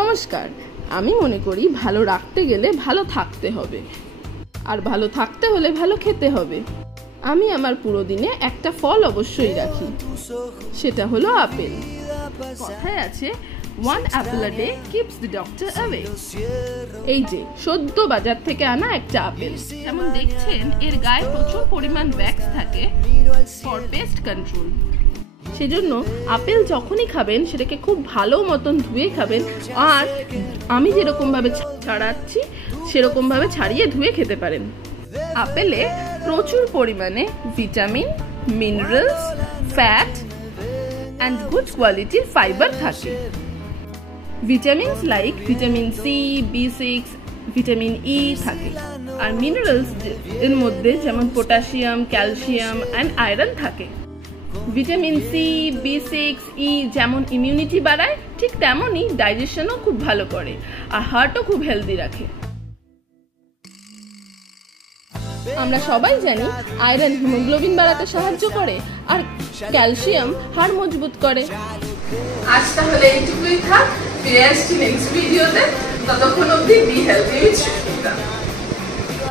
নমস্কার, আমি মনে করি ভালো রাখতে গেলে ভালো থাকতে হবে, আর ভালো থাকতে হলে ভালো খেতে হবে। আমি আমার পুরো দিনে একটা ফল অবশ্যই রাখি, সেটা হলো আপেল। কথায় আছে, one apple a day keeps the doctor away। এই যে সদ্য বাজার থেকে আনা একটা আপেল, যেমন দেখছেন এর গায়ে প্রচুর পরিমাণ ভ্যাক্স থাকে ফর পেস্ট কন্ট্রোল। সেজন্য আপেল যখনই খাবেন সেটাকে খুব ভালো মতন ধুয়ে খাবেন, আর আমি যেরকম ভাবে ছাড়াচ্ছি সেরকম ভাবে ছাড়িয়ে ধুয়ে খেতে পারেন। আপেলে প্রচুর পরিমাণে vitamin, minerals, fat and good কোয়ালিটির ফাইবার থাকে। Vitamins like vitamin C, B6, vitamin E থাকে, আর মিনারেলস এর মধ্যে যেমন পটাশিয়াম, ক্যালসিয়াম অ্যান্ড আয়রন থাকে। ভিটামিন সি, B6, ই যেমন ইমিউনিটি বাড়ায়, ঠিক তেমনই ডাইজেশনও খুব ভালো করে, আর হার্টও খুব হেলদি রাখে। আমরা সবাই জানি আয়রন হিমোগ্লোবিন বাড়াতে সাহায্য করে, আর ক্যালসিয়াম হাড় মজবুত করে। আজ তাহলে এইটুকুই থাক, ফিরে আসছি নেক্সট ভিডিওতে। ততক্ষণ অবধি বি হেলদি উইথ সুস্মিতা।